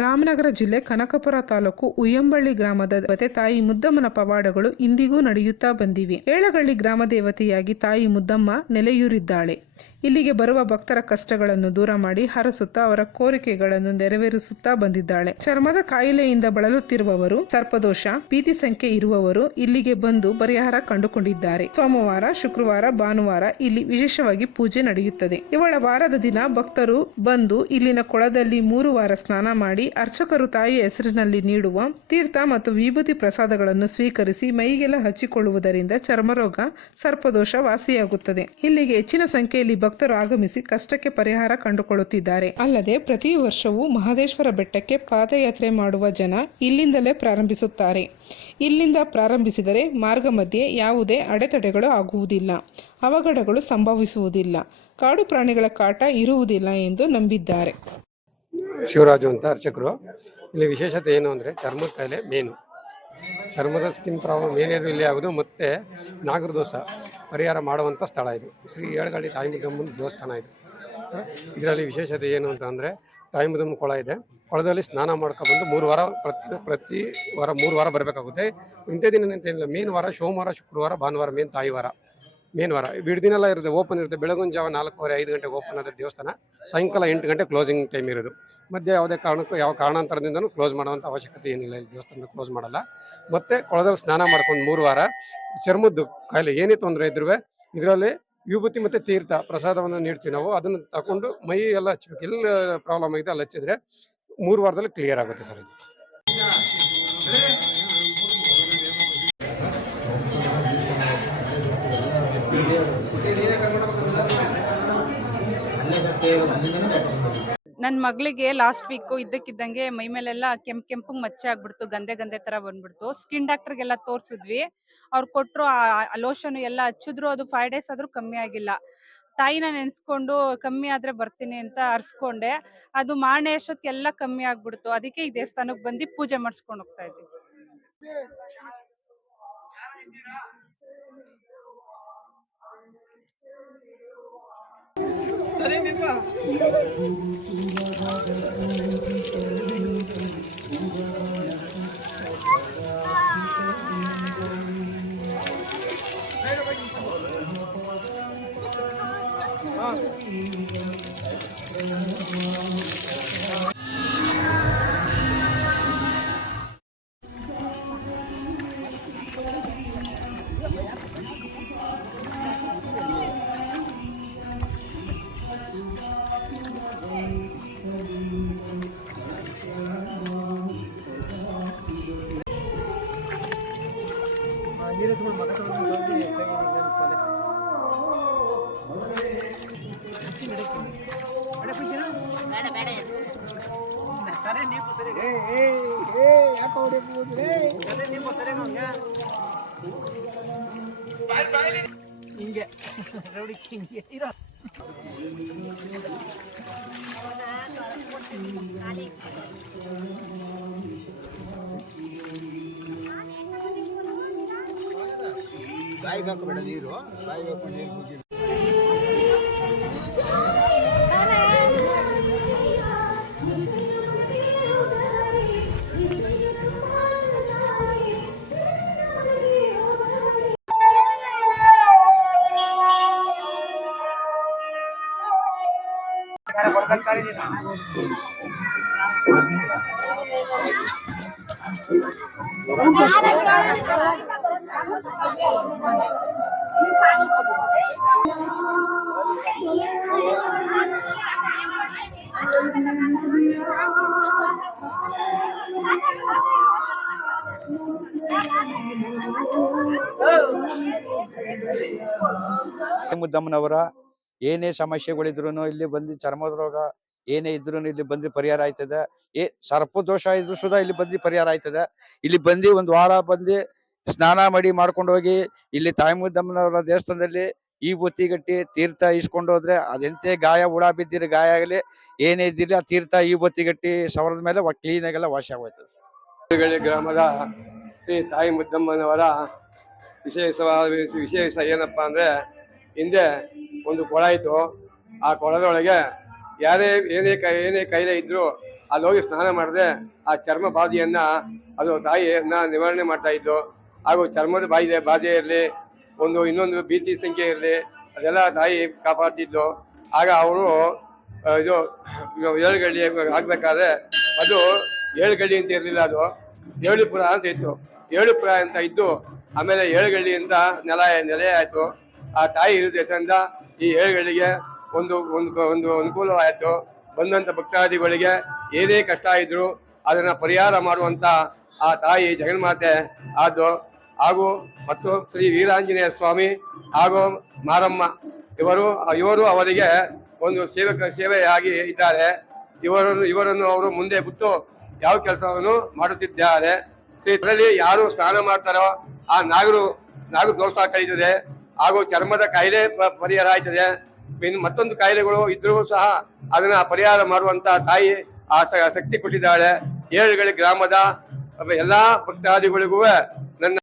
ರಾಮನಗರ ಜಿಲ್ಲೆ ಕನಕಪುರ ತಾಲೂಕು ಉಯ್ಯಂಬಳ್ಳಿ ಗ್ರಾಮದ ದೇವತೆ ತಾಯಿ ಮುದ್ದಮ್ಮನ ಪವಾಡಗಳು ಇಂದಿಗೂ ನಡೆಯುತ್ತಾ ಬಂದಿವೆ. ಏಳಗಳ್ಳಿ ಗ್ರಾಮ ದೇವತೆಯಾಗಿ ತಾಯಿ ಮುದ್ದಮ್ಮ ನೆಲೆಯೂರಿದ್ದಾಳೆ. ಇಲ್ಲಿಗೆ ಬರುವ ಭಕ್ತರ ಕಷ್ಟಗಳನ್ನು ದೂರ ಮಾಡಿ ಹರಸುತ್ತಾ ಅವರ ಕೋರಿಕೆಗಳನ್ನು ನೆರವೇರಿಸುತ್ತಾ ಬಂದಿದ್ದಾಳೆ. ಚರ್ಮದ ಕಾಯಿಲೆಯಿಂದ ಬಳಲುತ್ತಿರುವವರು, ಸರ್ಪದೋಷ, ಭೀತಿ ಸಂಖ್ಯೆ ಇರುವವರು ಇಲ್ಲಿಗೆ ಬಂದು ಪರಿಹಾರ ಕಂಡುಕೊಂಡಿದ್ದಾರೆ. ಸೋಮವಾರ, ಶುಕ್ರವಾರ, ಭಾನುವಾರ ಇಲ್ಲಿ ವಿಶೇಷವಾಗಿ ಪೂಜೆ ನಡೆಯುತ್ತದೆ. ಇವಳ ವಾರದ ದಿನ ಭಕ್ತರು ಬಂದು ಇಲ್ಲಿನ ಕೊಳದಲ್ಲಿ 3 ವಾರ ಸ್ನಾನ ಮಾಡಿ ಅರ್ಚಕರು ತಾಯಿಯ ಹೆಸರಿನಲ್ಲಿ ನೀಡುವ ತೀರ್ಥ ಮತ್ತು ವಿಭೂತಿ ಪ್ರಸಾದಗಳನ್ನು ಸ್ವೀಕರಿಸಿ ಮೈಗೆಲ್ಲ ಹಚ್ಚಿಕೊಳ್ಳುವುದರಿಂದ ಚರ್ಮರೋಗ, ಸರ್ಪದೋಷ ವಾಸಿಯಾಗುತ್ತದೆ. ಇಲ್ಲಿಗೆ ಹೆಚ್ಚಿನ ಸಂಖ್ಯೆಯಲ್ಲಿ ಭಕ್ತರು ಆಗಮಿಸಿ ಕಷ್ಟಕ್ಕೆ ಪರಿಹಾರ ಕಂಡುಕೊಳ್ಳುತ್ತಿದ್ದಾರೆ. ಅಲ್ಲದೆ ಪ್ರತಿ ವರ್ಷವೂ ಮಹದೇಶ್ವರ ಬೆಟ್ಟಕ್ಕೆ ಪಾದಯಾತ್ರೆ ಮಾಡುವ ಜನ ಇಲ್ಲಿಂದಲೇ ಪ್ರಾರಂಭಿಸುತ್ತಾರೆ. ಇಲ್ಲಿಂದ ಪ್ರಾರಂಭಿಸಿದರೆ ಮಾರ್ಗ ಮಧ್ಯೆ ಯಾವುದೇ ಅಡೆತಡೆಗಳು ಆಗುವುದಿಲ್ಲ, ಅವಘಡಗಳು ಸಂಭವಿಸುವುದಿಲ್ಲ, ಕಾಡು ಪ್ರಾಣಿಗಳ ಕಾಟ ಇರುವುದಿಲ್ಲ ಎಂದು ನಂಬಿದ್ದಾರೆ. ಶಿವರಾಜು ಅಂತ ಅರ್ಚಕರು. ಇಲ್ಲಿ ವಿಶೇಷತೆ ಏನು ಅಂದರೆ ಚರ್ಮದ ಕಾಯಿಲೆ ಮೇನು, ಚರ್ಮದ ಸ್ಕಿನ್ ಪ್ರಾಬ್ಲಮ್ ಏನೇನು ಇಲ್ಲಿ ಆಗೋದು ಮತ್ತು ನಾಗರದೋಷ ಪರಿಹಾರ ಮಾಡುವಂಥ ಸ್ಥಳ ಇದು. ಶ್ರೀ ಏಳಗಳ್ಳಿ ತಾಯಿ ಮುದ್ದಮ್ಮನ ದೇವಸ್ಥಾನ ಇದು. ಇದರಲ್ಲಿ ವಿಶೇಷತೆ ಏನು ಅಂತ ಅಂದರೆ ತಾಯಿ ಮುದ್ದಮ್ಮನ ಕೊಳ ಇದೆ. ಕೊಳದಲ್ಲಿ ಸ್ನಾನ ಮಾಡ್ಕೊಬಂದು 3 ವಾರ ಪ್ರತಿ ವಾರ 3 ವಾರ ಬರಬೇಕಾಗುತ್ತೆ. ಇಂಥ ದಿನ ಅಂತೇನಿಲ್ಲ, ಮೇನ್ ವಾರ ಸೋಮವಾರ, ಶುಕ್ರವಾರ, ಭಾನುವಾರ ಮೇನ್ ತಾಯಿ ವಾರ, ಮೇನ್ ವಾರ. ಬಿಡ್ದಿನೆಲ್ಲ ಇರುತ್ತೆ, ಓಪನ್ ಇರುತ್ತೆ. ಬೆಳಗಿನ ಜಾವ 4:15 ಗಂಟೆಗೆ ಓಪನ್ ಆದ ದೇವಸ್ಥಾನ, ಸಾಯಂಕಾಲ 8 ಗಂಟೆ ಕ್ಲೋಸಿಂಗ್ ಟೈಮ್ ಇರೋದು. ಮಧ್ಯೆ ಯಾವುದೇ ಕಾರಣಕ್ಕೂ ಯಾವ ಕಾರಣಾಂತರದಿಂದನೂ ಕ್ಲೋಸ್ ಮಾಡುವಂಥ ಅವಶ್ಯಕತೆ ಏನಿಲ್ಲ. ಇಲ್ಲಿ ದೇವಸ್ಥಾನ ಕ್ಲೋಸ್ ಮಾಡಲ್ಲ. ಮತ್ತು ಕೊಳದಲ್ಲಿ ಸ್ನಾನ ಮಾಡ್ಕೊಂಡು 3 ವಾರ ಚರ್ಮದ್ದು ಕಾಯಿಲೆ ಏನೇ ತೊಂದರೆ ಇದ್ರೂ ಇದರಲ್ಲಿ ವಿಭೂತಿ ಮತ್ತು ತೀರ್ಥ ಪ್ರಸಾದವನ್ನು ನೀಡ್ತೀವಿ ನಾವು. ಅದನ್ನು ತಗೊಂಡು ಮೈ ಎಲ್ಲ ಹಚ್ಬೇಕು. ಎಲ್ಲ ಪ್ರಾಬ್ಲಮ್ ಆಗಿದೆ ಅಲ್ಲಿ ಹಚ್ಚಿದ್ರೆ 3 ವಾರದಲ್ಲಿ ಕ್ಲಿಯರ್ ಆಗುತ್ತೆ ಸರ್ ಇದು. ನನ್ನ ಮಗಳಿಗೆ ಲಾಸ್ಟ್ ವೀಕು ಇದ್ದಕ್ಕಿದ್ದಂಗೆ ಮೈ ಮೇಲೆಲ್ಲ ಕೆಂಪು ಮಚ್ಚೆ ಆಗ್ಬಿಡ್ತು, ಗಂದೆ ತರ ಬಂದ್ಬಿಡ್ತು. ಸ್ಕಿನ್ ಡಾಕ್ಟರ್ಗೆಲ್ಲ ತೋರಿಸಿದ್ವಿ. ಅವ್ರು ಕೊಟ್ಟರು ಆ ಲೋಷನ್ ಎಲ್ಲ ಹಚ್ಚಿದ್ರು, ಅದು 5 ಡೇಸ್ ಆದ್ರೂ ಕಮ್ಮಿ ಆಗಿಲ್ಲ. ತಾಯಿನ ನೆನೆಸ್ಕೊಂಡು ಕಮ್ಮಿ ಆದ್ರೆ ಬರ್ತೀನಿ ಅಂತ ಅರ್ಸ್ಕೊಂಡೆ. ಅದು ಮಾರನೇ ಅಷ್ಟೊತ್ತಿಗೆಲ್ಲ ಕಮ್ಮಿ ಆಗ್ಬಿಡ್ತು. ಅದಕ್ಕೆ ಈ ದೇವಸ್ಥಾನಕ್ಕೆ ಬಂದು ಪೂಜೆ ಮಾಡಿಸ್ಕೊಂಡು ಹೋಗ್ತಾ ಇದ್ವಿ. ಹಿಂಗೆ ಇರೋ ಬಾಯಿಗೆ ಹಾಕಬೇಡ ನೀರು, ಬಾಯಿಗೆ ಹಾಕೊಂಡು ನೀರು. ಮುದ್ದಮ್ಮನವರ ಏನೇ ಸಮಸ್ಯೆಗಳಿದ್ರು ಇಲ್ಲಿ ಬಂದು ಚರ್ಮದ ರೋಗ ಏನೇ ಇದ್ರು ಇಲ್ಲಿ ಬಂದು ಪರಿಹಾರ ಆಯ್ತದೆ. ಸರ್ಪದೋಷ ಇದ್ರು ಸುಧಾ ಇಲ್ಲಿ ಬಂದು ಪರಿಹಾರ ಆಯ್ತದೆ. ಇಲ್ಲಿ ಬಂದು 1 ವಾರ ಬಂದು ಸ್ನಾನ ಮಾಡಿ ಮಾಡ್ಕೊಂಡು ಹೋಗಿ ಇಲ್ಲಿ ತಾಯಿ ಮುದ್ದಮ್ಮನವರ ದೇವಸ್ಥಾನದಲ್ಲಿ ಈ ಬೊತ್ತಿಗಟ್ಟಿ ತೀರ್ಥ ಇಸ್ಕೊಂಡು ಹೋದ್ರೆ ಅದೆಂತೆ ಗಾಯ ಹುಳ ಬಿದ್ದಿರೋ ಗಾಯ ಆಗಲಿ ಏನೇ ಇದ್ದಿರಲಿ ಆ ತೀರ್ಥ ಈ ಬೊತ್ತಿಗಟ್ಟಿ ಸವರದ ಮೇಲೆ ಕ್ಲೀನ್ ಆಗೆಲ್ಲ ವಾಶ್ ಆಗೋಯ್ತದೆ. ಗ್ರಾಮದ ಶ್ರೀ ತಾಯಿ ಮುದ್ದಮ್ಮನವರ ವಿಶೇಷ ಏನಪ್ಪಾ ಅಂದ್ರೆ, ಹಿಂದೆ ಒಂದು ಕೊಳ ಇತ್ತು. ಆ ಕೊಳದೊಳಗೆ ಏನೇ ಕಾಯಿಲೆ ಇದ್ರು ಅಲ್ಲಿ ಹೋಗಿ ಸ್ನಾನ ಮಾಡಿದ್ರೆ ಆ ಚರ್ಮ ಬಾಧೆಯನ್ನ ಅದು ತಾಯಿಯನ್ನ ನಿವಾರಣೆ ಮಾಡ್ತಾ ಇದ್ದು. ಹಾಗೂ ಚರ್ಮದ ಬಾಧೆ ಇರಲಿ, ಇನ್ನೊಂದು ಭೀತಿ ಸಂಖ್ಯೆ ಇರಲಿ, ಅದೆಲ್ಲ ತಾಯಿ ಕಾಪಾಡ್ತಿದ್ದು. ಆಗ ಅವರು ಇದು ಏಳುಗಳ್ಳಿ ಆಗ್ಬೇಕಾದ್ರೆ ಅದು ಏಳುಗಳ್ಳಿ ಅಂತ ಇರಲಿಲ್ಲ, ಅದು ಏಳುಪುರ ಅಂತ ಇತ್ತು. ಏಳುಪುರ ಅಂತ ಇದ್ದು ಆಮೇಲೆ ಏಳುಗಳ್ಳಿ ಅಂತ ನೆಲೆ ಆಯ್ತು. ಆ ತಾಯಿ ಇರೋದ್ ಹೆಸರಿಂದ ಈ ಏಳುಗಳ್ಳಿಗೆ ಒಂದು ಅನುಕೂಲವಾಯಿತು. ಬಂದಂತ ಭಕ್ತಾದಿಗಳಿಗೆ ಏನೇ ಕಷ್ಟ ಇದ್ರು ಅದನ್ನ ಪರಿಹಾರ ಮಾಡುವಂತ ಆ ತಾಯಿ ಜಗನ್ಮಾತೆ ಆದ್ದು. ಹಾಗೂ ಮತ್ತು ಶ್ರೀ ವೀರಾಂಜನೇಯ ಸ್ವಾಮಿ ಹಾಗೂ ಮಾರಮ್ಮ ಇವರು ಅವರಿಗೆ ಒಂದು ಸೇವೆಯಾಗಿ ಇದ್ದಾರೆ. ಇವರನ್ನು ಅವರು ಮುಂದೆ ಬಿಟ್ಟು ಯಾವ ಕೆಲಸವನ್ನು ಮಾಡುತ್ತಿದ್ದಾರೆ. ಇದರಲ್ಲಿ ಯಾರು ಸ್ನಾನ ಮಾಡ್ತಾರೋ ಆ ನಾಗರು ದೋಷ ಕಳೀತದೆ, ಹಾಗೂ ಚರ್ಮದ ಕಾಯಿಲೆ ಪರಿಹಾರ ಆಯ್ತದೆ. ಇನ್ನು ಮತ್ತೊಂದು ಕಾಯಿಲೆಗಳು ಇದ್ರೂ ಸಹ ಅದನ್ನ ಪರಿಹಾರ ಮಾಡುವಂತ ತಾಯಿ ಆ ಶಕ್ತಿ ಕೊಟ್ಟಿದ್ದಾಳೆ. ಏಳುಗಳ್ಳಿ ಗ್ರಾಮದ ಎಲ್ಲಾ ಭಕ್ತಾದಿಗಳಿಗೂ ನನ್ನ